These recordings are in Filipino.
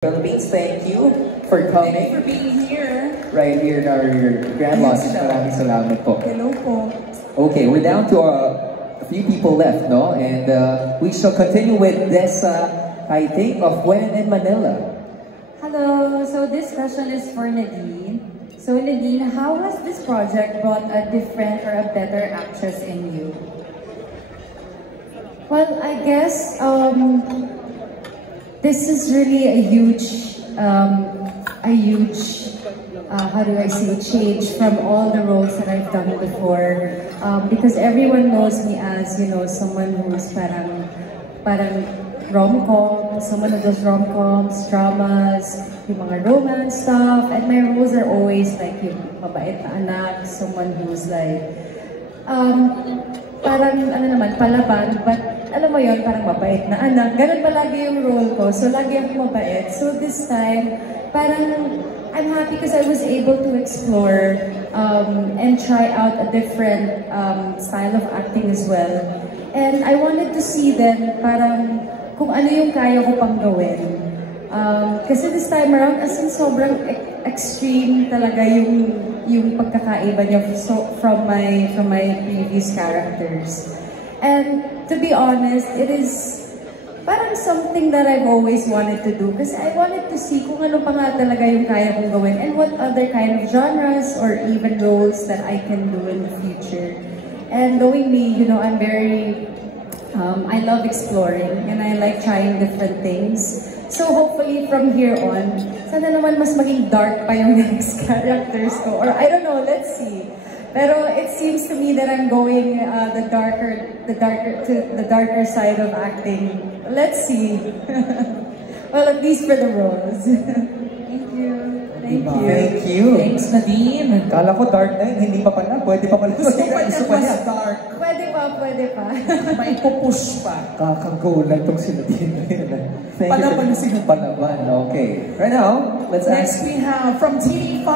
Philippines. Thank you for coming. Thank you for being here. Right here in our Grand Lodge. Maraming salamat po. Hello po. Okay, we're down to a few people left, no? And we shall continue with this, I think, of When in Manila. Hello, so this question is for Nadine. So Nadine, how has this project brought a different or a better actress in you? Well, I guess this is really a huge, how do I say, change from all the roles that I've done before. Because everyone knows me as, you know, someone who's parang rom-com, someone who does rom-coms, dramas, yung mga romance stuff. And my roles are always like yung mabait na anak, someone who's like, parang ano naman, palaban, but alam mo yun, parang mabait na anak. Ganun palagi yung role ko. So, lagi akong mabait. So, this time, parang I'm happy because I was able to explore and try out a different style of acting as well. And I wanted to see then, parang kung ano yung kaya ko pang gawin. Kasi this time around, as in sobrang extreme talaga yung pagkakaiba niya from my previous characters. And to be honest, it is parang something that I've always wanted to do kasi I wanted to see kung ano pa nga talaga yung kaya kong gawin and what other kind of genres or even roles that I can do in the future. And knowing me, you know, I'm very, I love exploring and I like trying different things. So hopefully from here on, sana naman mas maging dark pa yung next characters ko. Or I don't know, let's see. Pero it seems to me that I'm going the darker side of acting. Let's see. Well, at least for the roles. Thank you. Thank you. Thank you. Thanks, Nadine. Kala ko dark na yun, hindi pa pala. Pwede pa pala. Gusto pa niya mas dark. Pwede pa. May pupush pa. Kakagulan tong si Nadine. Palaban na sino. Palaban, okay. Right now, let's Next ask. we have from TV5,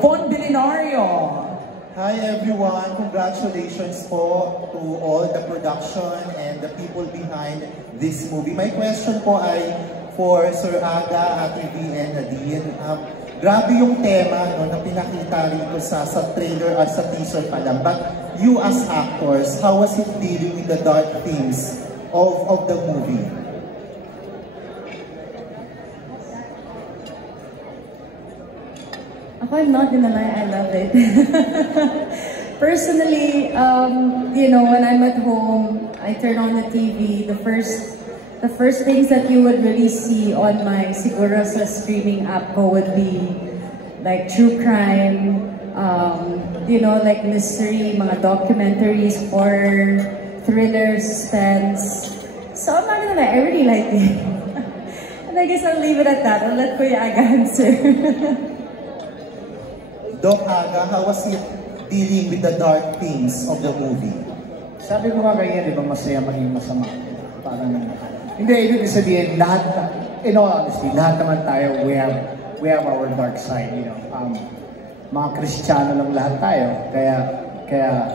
Von Bilinario. Hi everyone! Congratulations po to all the production and the people behind this movie. My question po ay for Sir Aga, Ate V, and Nadine. Grabe yung tema no, na pinakita rito sa trailer at sa teaser pa lang. But you as actors, how was it dealing with the dark themes of the movie? I'm not gonna lie, I love it. Personally, you know, when I'm at home, I turn on the TV, the first things that you would really see on my siguro sa streaming app ko would be like true crime, you know, like mystery, mga documentaries, horror, thrillers, suspense. So I'm not gonna lie, I really like it. And I guess I'll leave it at that. I'll let Kuya Aga answer. Doc Aga, how was it dealing with the dark themes of the movie? Sabi ko nga kanya, di ba masaya maging masama? Parang, hindi, ibig sabihin, lahat, in all honesty, lahat naman tayo, we have our dark side, you know. Mga Kristiyano lang lahat tayo, kaya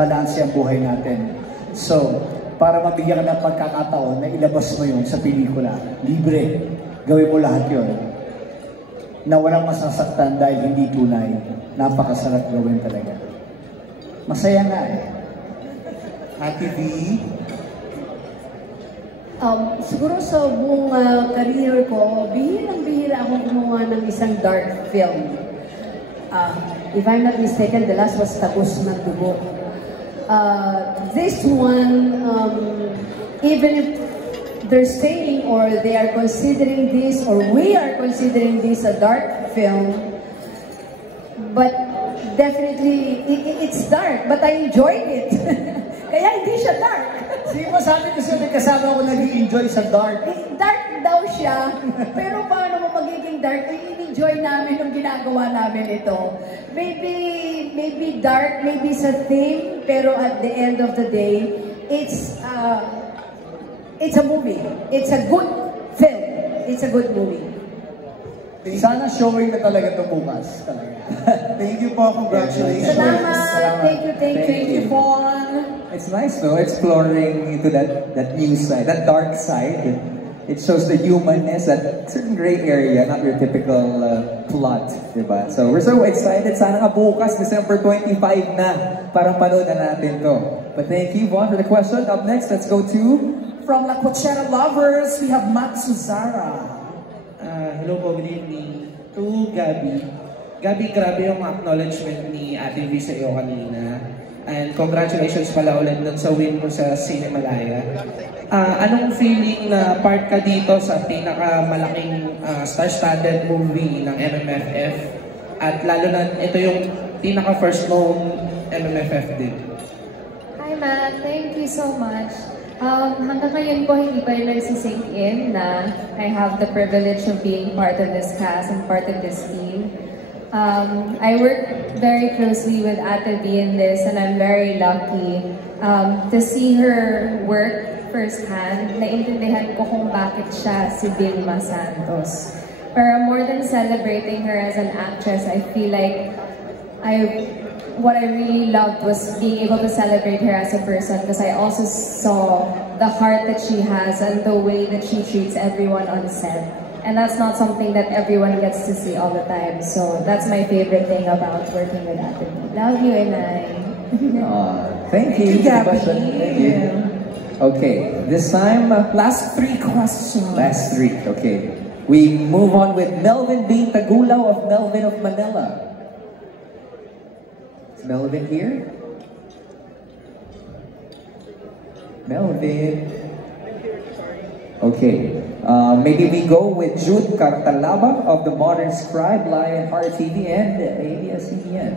balanse ang buhay natin. So, para mabigyan ka ng pagkakataon na ilabas mo yun sa pelikula, libre, gawin mo lahat yun. Na walang masasaktan dahil hindi tunay. Napakasarap gawin talaga. Masaya nga eh. Ate V? Siguro sa buong career ko, bihirang-bihira akong gumawa ng isang dark film. If I'm not mistaken, the last was Tabos ng Dugo. This one, even if they're saying or they are considering this or we are considering this a dark film, but definitely it's dark, but I enjoyed it. Kaya hindi siya dark. Sige mo, sabi ko sa'yo, kasama ko nag-i-enjoy sa dark. Dark daw siya, pero paano mo magiging dark? I-enjoy namin yung ginagawa namin ito. Maybe dark, maybe sa theme, pero at the end of the day, it's a movie. It's a good film. It's a good movie. Sana showing na talaga ito bukas. Talaga. Thank you po. Congratulations. Salamat. Thank you, Von. It's nice, no? Exploring into that new side, that dark side. it shows the humanness at certain gray area, not your typical plot, diba? So we're so excited. Sana nga bukas, December 25 na, para panood na natin to. But thank you, Von, for the question. Up next, let's go to... From La Cochera Lovers, we have Matt Suzara. Hello po, good evening. To Gabby. Gabby, grabe yung acknowledgement ni Ate V sa iyo kanina. And congratulations pala ulit dun sa win mo sa Cinemalaya. Anong feeling na part ka dito sa pinakamalaking star-studded movie ng MMFF? At lalo na ito yung pinaka-first mong MMFF din. Hi Matt, thank you so much. Hanggang ngayon po hindi pa rin nagsisink in na I have the privilege of being part of this cast and part of this team. I work very closely with Ate B in this, and I'm very lucky to see her work firsthand. Naintindihan ko kung bakit siya si Vilma Santos. Pero more than celebrating her as an actress, I feel like what I really loved was being able to celebrate her as a person, because I also saw the heart that she has and the way that she treats everyone on set. And that's not something that everyone gets to see all the time. So that's my favorite thing about working with Ate. Love you, Inay. Thank you. Gabby. Thank you. Okay, this time... Last 3 questions. Last 3, okay. We move on with Melvin B. Tagulaw of Melvin of Manila. Is Melvin here? Melvin. Okay. Maybe we go with Jude Cartalaba of the Modern Scribe, Lion RTV, and ABS-CBN.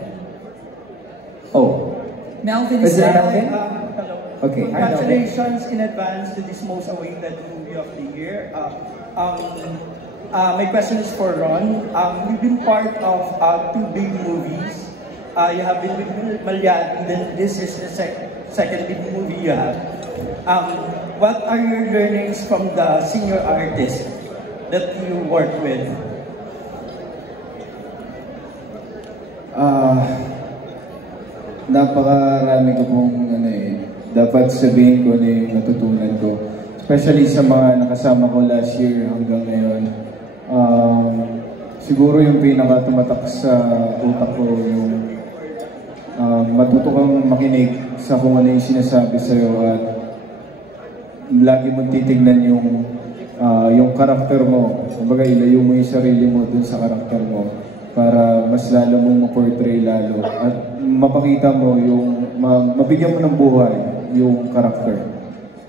Oh. Melvin Is is it there. Melvin? Hello. Okay. Congratulations in advance to this most awaited movie of the year. My question is for Ron. You've been part of 2 big movies. You have been with Malyari, then this is the second big movie you have. What are your learnings from the senior artist that you work with? Napakarami ko pong dapat sabihin ko na yung natutunan ko. Especially sa mga nakasama ko last year hanggang ngayon. Siguro yung pinaka-tumatak sa utak ko yung matuto kang makinig sa kung ano yung sinasabi sa'yo at lagi mong titignan yung karakter mo. Kumbaga, ilayo mo yung sarili mo dun sa karakter mo para mas lalo mong ma-portray lalo at mapakita mo yung, mabigyan mo ng buhay yung karakter.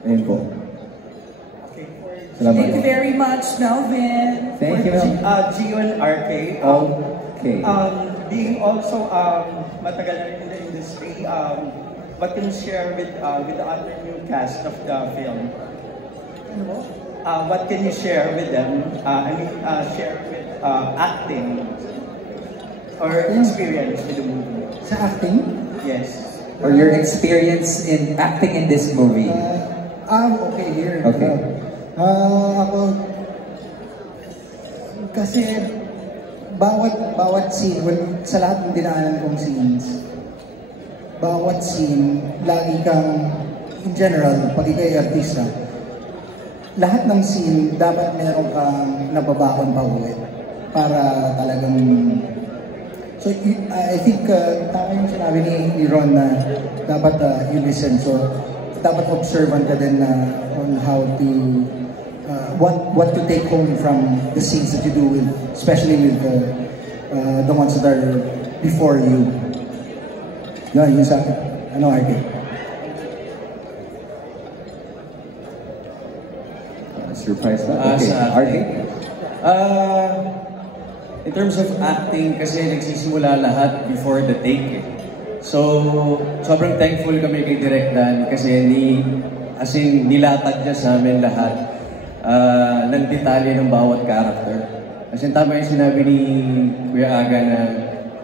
Ayun po. Salamat. Thank you very much, Melvin. Thank you, Melvin. Gio and RK. Okay. Being also matagal na rin in the industry, what can you share with the other new cast of the film? What can you share with them? Share with acting or experience with the movie. Sa acting? Yes. Or your experience in acting in this movie. Okay, here. Okay. Ako, kasi bawat scene, sa lahat ng dinaanan kong scenes, bawat scene, lagi kang, in general, pag ikay artista, lahat ng scene, dapat meron kang nababakon pa ulit. Para talagang, so I think, tama yung sinabi ni Ron na dapat you listen. So, dapat observant ka din on how to, what to take home from the scenes that you do with, especially with the ones that are before you. Yun sa akin. Ano, RK? Surprise na? Okay. RK? In terms of acting, kasi nagsisimula lahat before the take. So, sobrang thankful kami kay Direk Dan kasi nilatag niya sa amin lahat ng detalye ng bawat character. Kasi tama yung sinabi ni Kuya Aga na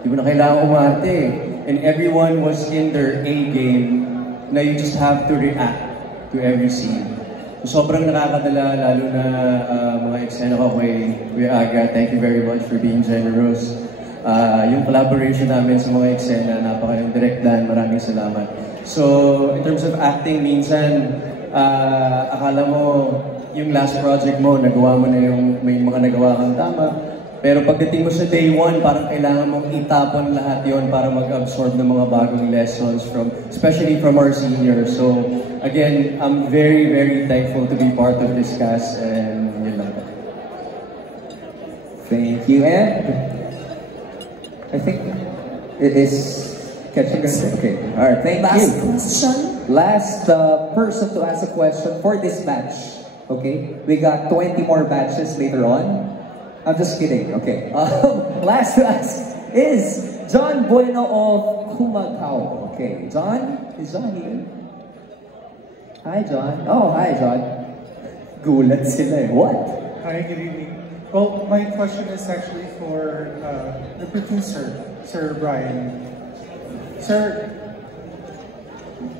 di mo na kailangan umarte. And everyone was in their A game na you just have to react to every scene. So, sobrang nakakadala, lalo na mga eksena ko kay Kuya Aga. Thank you very much for being generous. Yung collaboration namin sa mga eksena, napakalang Direk Dan, maraming salamat. So, in terms of acting, minsan, akala mo yung last project mo, nagawa mo na yung may mga nagawa kang tama. Pero pagdating mo sa day one, parang kailangan mong itapon lahat yon para mag-absorb ng mga bagong lessons especially from our seniors. So again, I'm very, very thankful to be part of this cast and yun lang. Thank you, and I think it is catching us. Okay, all right, thank you. Last question. Last person to ask a question for this batch. Okay, we got 20 more batches later on. I'm just kidding. Okay. Last to ask is John Bueno of Humacao. Okay, John? Is John here? Hi, John. Oh, hi, John. Gulat sila eh. What? Hi, good evening. Well, my question is actually for the producer, Sir Brian. Sir,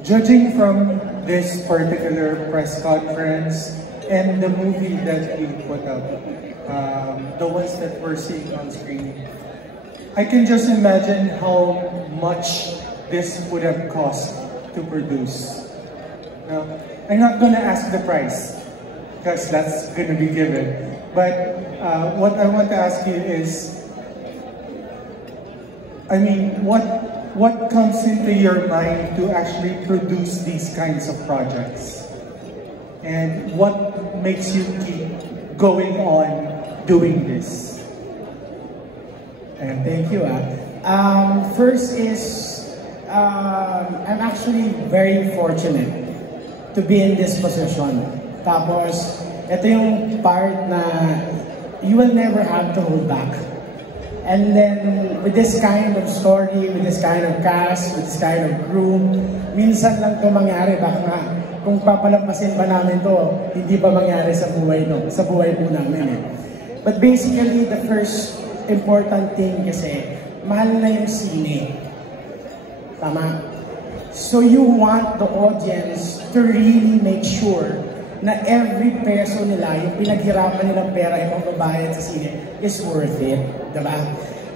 judging from this particular press conference and the movie that you put out, the ones that we're seeing on screen, I can just imagine how much this would have cost to produce. Now, I'm not going to ask the price, because that's going to be given. But what I want to ask you is, I mean, what comes into your mind to actually produce these kinds of projects? And what makes you keep going on doing this? And thank you. First is, I'm actually very fortunate to be in this position. Tapos, ito yung part na you will never have to hold back. And then, with this kind of story, with this kind of cast, with this kind of crew, minsan lang ito mangyari. Baka nga, kung papalampasin pa namin to, hindi pa mangyari sa buhay po namin eh. But basically, the first important thing kasi, mahal na yung sine. Tama? So you want the audience to really make sure na every peso nila, yung pinaghirapan nilang pera, yung magbabayad sa sine, is worth it. Diba?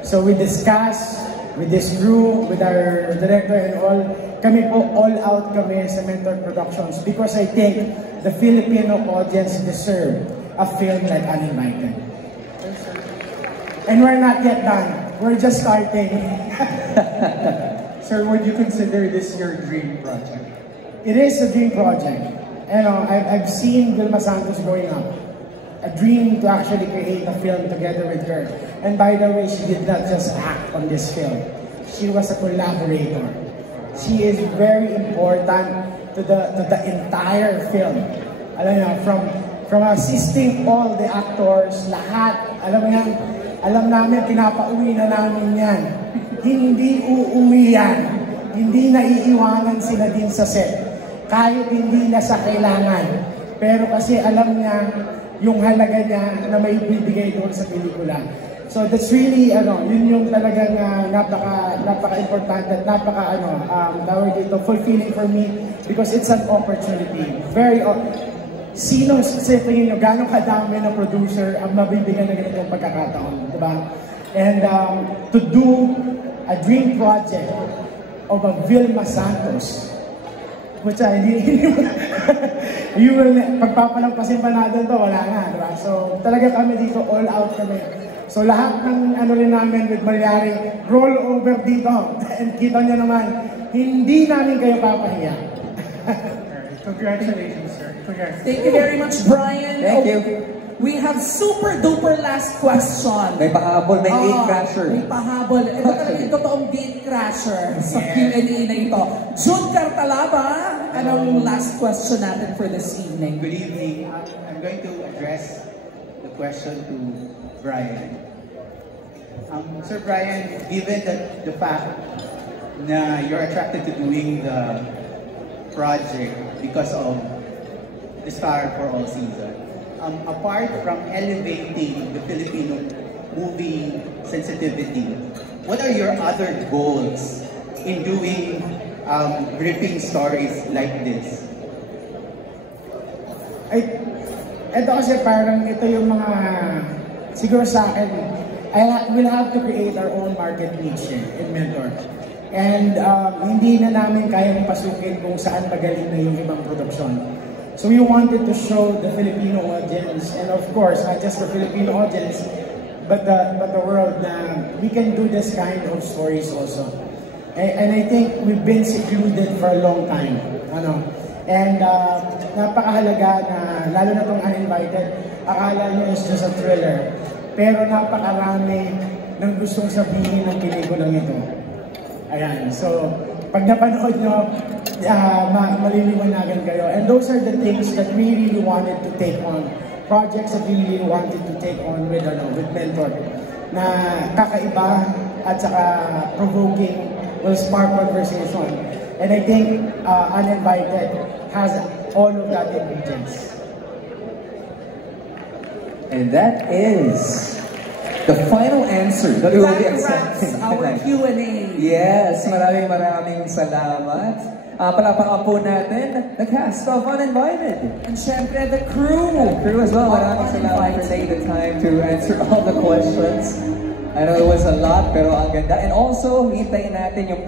So we discuss with this crew, with our director and all, kami po all out kami sa Mentor Productions because I think the Filipino audience deserve a film like Uninvited. And we're not yet done. We're just starting. Sir, would you consider this your dream project? It is a dream project. You know, I've seen Vilma Santos growing up. A dream to actually create a film together with her. And by the way, she did not just act on this film. She was a collaborator. She is very important to the entire film. Alam niyo, from assisting all the actors, lahat, alam mo yan, alam namin, pinapauwi na namin yan. Hindi uuwi yan. Hindi naiiwanan sila din sa set. Kahit hindi na sa kailangan. Pero kasi alam niya yung halaga niya na may bibigay doon sa pelikula. So that's really, yun yung talagang napaka-importante at tawag dito, fulfilling for me because it's an opportunity. Sino sa tingin nyo, gano'ng kadami ng producer ang mabibigyan na ganitong pagkakataon, diba? And to do a dream project of a Vilma Santos, which you will, pagpapalampasin pa natin to, wala na, diba? So talaga kami dito, all out kami. So lahat ng rin namin with Malyari, roll over dito. And kita nyo naman, hindi namin kayo papahiya. Congratulations, sir. Congratulations. Thank you very much, Brian. Thank you. We have super duper last question. May pahabol, may gate crasher. May pahabol. Ito talaga yung totoong gate crasher sa Q&A na ito. June Cartalaba, anong last question natin for this evening? Good evening. I'm going to address the question to Brian. Sir Brian, given that the fact na you're attracted to doing the project because of the Star for All season, apart from elevating the Filipino movie sensitivity, what are your other goals in doing gripping stories like this? Ito kasi parang ito yung mga, siguro sa akin, we'll have to create our own market niche in Mentor. And hindi na namin kayang pasukin kung saan magaling na yung ibang produksyon. So we wanted to show the Filipino audience, and of course, not just the Filipino audience, but the world, na we can do this kind of stories also. And I think we've been secluded for a long time. And napakahalaga na, lalo na itong Uninvited, akala nyo is just a thriller. Pero napakarami ng gustong sabihin ng pelikulang ito. Ayan, so pag napanood nyo, maliliwanagan kayo. And those are the things that we really wanted to take on. Projects that we really wanted to take on with Mentor. Na kakaiba at saka provoking, will spark conversation. And I think Uninvited has all of that ingredients. And that is the final answer that we will be accepting. Our Q&A. Yes, maraming salamat. Palapakan po natin the cast of Uninvited. And syempre, the crew. The crew as well. Maraming salamat for taking the time to answer all the questions. I know it was a lot, pero ang ganda. And also, hintayin natin yung